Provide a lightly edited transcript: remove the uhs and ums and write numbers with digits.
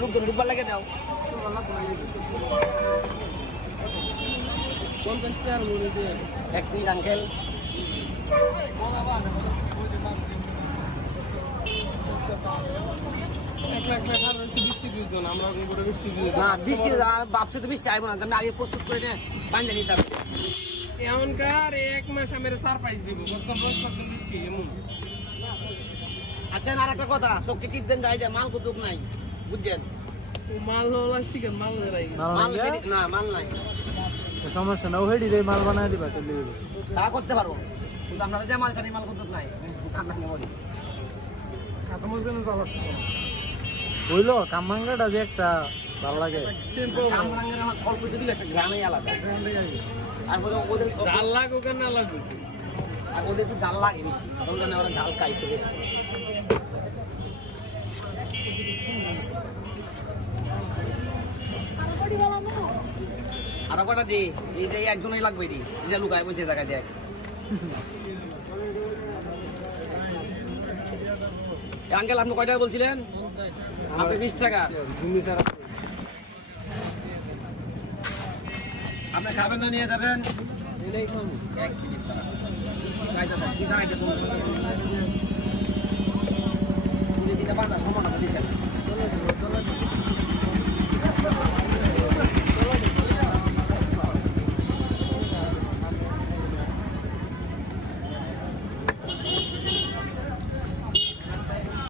লোকজন ঢুকবার লাগে দাও 50 টাকার মুড়ি দিয়ে 1 মিনিট আঙ্কেল না বৃষ্টি বাপসে তো বৃষ্টি আইব না আমি আগে প্রস্তুত করে নে পানি নিতে হবে এমনকার 1 মাস আমি সারপ্রাইজ দিব বৃষ্টি এমন আচ্ছা আর একটা কথা চোখে টিপ দেন যাই মাল কত নাই বুঝছেন মাল হলো চিকেন মাল ধরাই মাল না মাল নাই সমস্যা না ওহেডি রে মাল বানায় দিবা চলে যাবে তা করতে পারো কিন্তু আপনারা যে মাল জানি মাল কত নাই আপনাকে বলি আপনার জন্য চালাচ্ছি হইলো কামরাঙ্গাটা যে একটা ভালো লাগে কামরাঙ্গের আমার অল্প যদি একটা গ্রামে আলাদা আর ওদের জাল লাগুক আর না লাগুক আর ওদের একটু জাল লাগে বেশি ওখানে ওরা জাল খাইতে বেশি আর কটা দি এই যে একজনই লাগবে দি এটা লুকায় বসে জায়গা দেখ আঙ্কেল আপনি কয় টাকা বলছিলেন আপনি 20 টাকা আপনি খাবেন না নিয়ে যাবেন এটাই খাবো 1 মিনিট দাঁড়া মিষ্টি খাইতে থাক কি দাঁড়াইতে তুমি দিতে পারবা সম্মানটা দিচ্ছেন